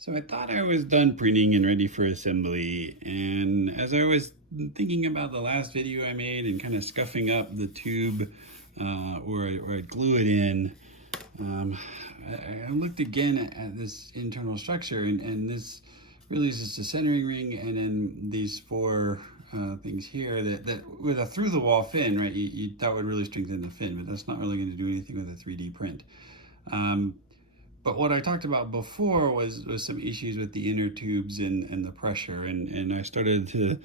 So I thought I was done printing and ready for assembly, and as I was thinking about the last video I made and kind of scuffing up the tube where I glue it in, um, I looked again at this internal structure, and this really is just a centering ring, and then these four things here that with a through the wall fin, right, that would really strengthen the fin, but that's not really going to do anything with a 3D print. But what I talked about before was some issues with the inner tubes and the pressure, and I started to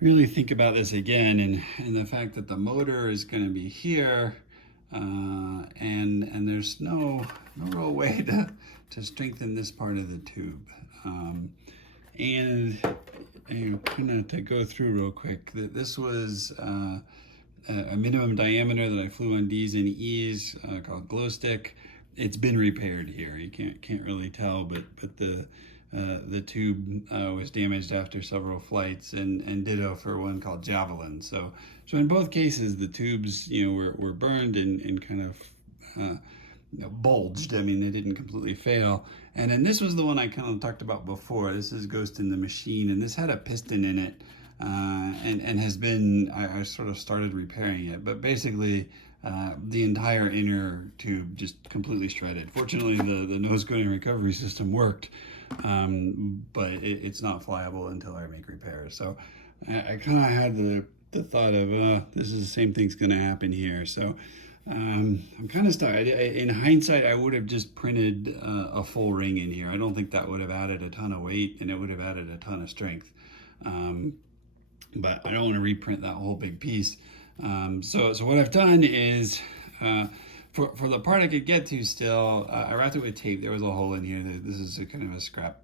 really think about this again, and the fact that the motor is going to be here, and there's no real way to strengthen this part of the tube. And kind of to go through real quick, that this was a minimum diameter that I flew on D's and E's called glow stick. It's been repaired here. You can't really tell, but the tube was damaged after several flights, and ditto for one called Javelin. So in both cases, the tubes were burned and kind of bulged. I mean, they didn't completely fail. And then this was the one I kind of talked about before. This is Ghost in the Machine, and this had a piston in it, and has been, I sort of started repairing it, but basically the entire inner tube just completely shredded. Fortunately, the nose coating recovery system worked, but it's not flyable until I make repairs. So I kind of had the thought of, this is the same thing's going to happen here. So I'm kind of stuck. In hindsight, I would have just printed a full ring in here. I don't think that would have added a ton of weight, and it would have added a ton of strength. But I don't want to reprint that whole big piece. So what I've done is, for the part I could get to still, I wrapped it with tape. There was a hole in here. This is a kind of a scrap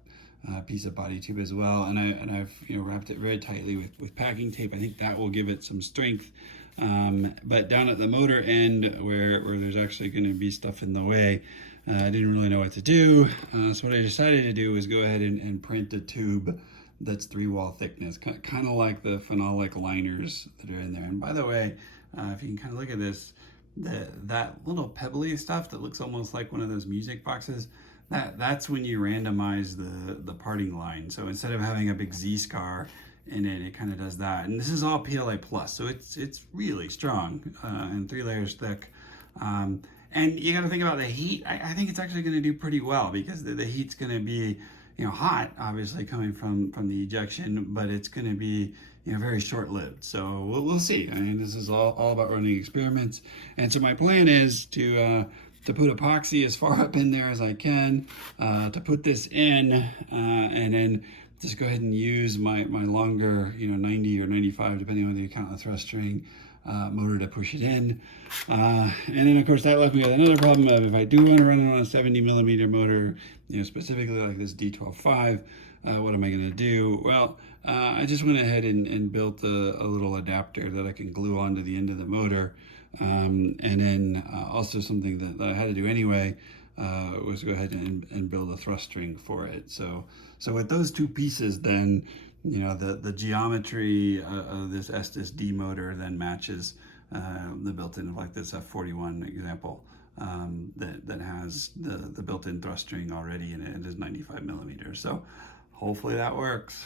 piece of body tube as well, and I've wrapped it very tightly with packing tape. I think that will give it some strength. But down at the motor end, where there's actually going to be stuff in the way, I didn't really know what to do. So what I decided to do was go ahead and print a tube that's 3-wall thickness, kind of like the phenolic liners that are in there. And by the way, if you can kind of look at this, that little pebbly stuff that looks almost like one of those music boxes, that's when you randomize the parting line. So instead of having a big Z scar in it, it kind of does that. And this is all PLA plus, so it's really strong and 3 layers thick. And you got to think about the heat. I think it's actually going to do pretty well, because the heat's going to be hot, obviously coming from the ejection, but it's going to be very short-lived. So we'll see. I mean, this is all about running experiments, and so my plan is to put epoxy as far up in there as I can, to put this in, and then just go ahead and use my longer 90 or 95, depending on whether you count the thrust string, motor to push it in. And then of course that left me with another problem of, if I do want to run it on a 70mm motor, specifically like this D12.5, what am I going to do? Well, I just went ahead and built a little adapter that I can glue onto the end of the motor. And then also something that I had to do anyway was go ahead and build a thrust string for it. So with those two pieces, then the geometry of this Estes D motor then matches the built-in, like this F41 example, that has the built-in thrust string already in it. It is 95mm. So hopefully that works.